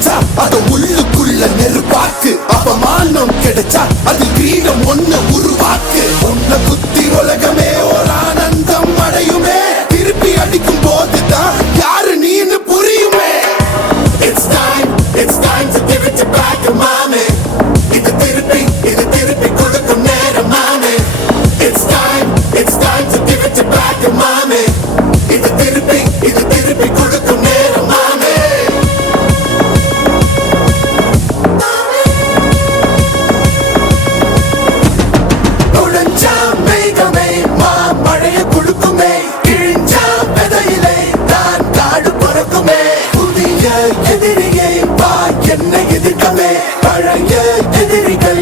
கிடைச்சா அது உள்ளுக்குள்ள நெருப்பாக்கு. அவமானம் கிடைச்சா அது கிரீடம் ஒண்ணு உருவாக்கு. ஒன்ன குத்தி உலகமே ஒரு ஆனந்தம் அடையுமே. திருப்பி அடிக்கும் போதுதான் யாரு நீனு புரியுமே. It's time, it's time to give it back to mommy. இது திருப்பி, இது திருப்பி கொடுக்கும் நேரம் மாமே It's time, it's time to give it back to Karangöl ederi gel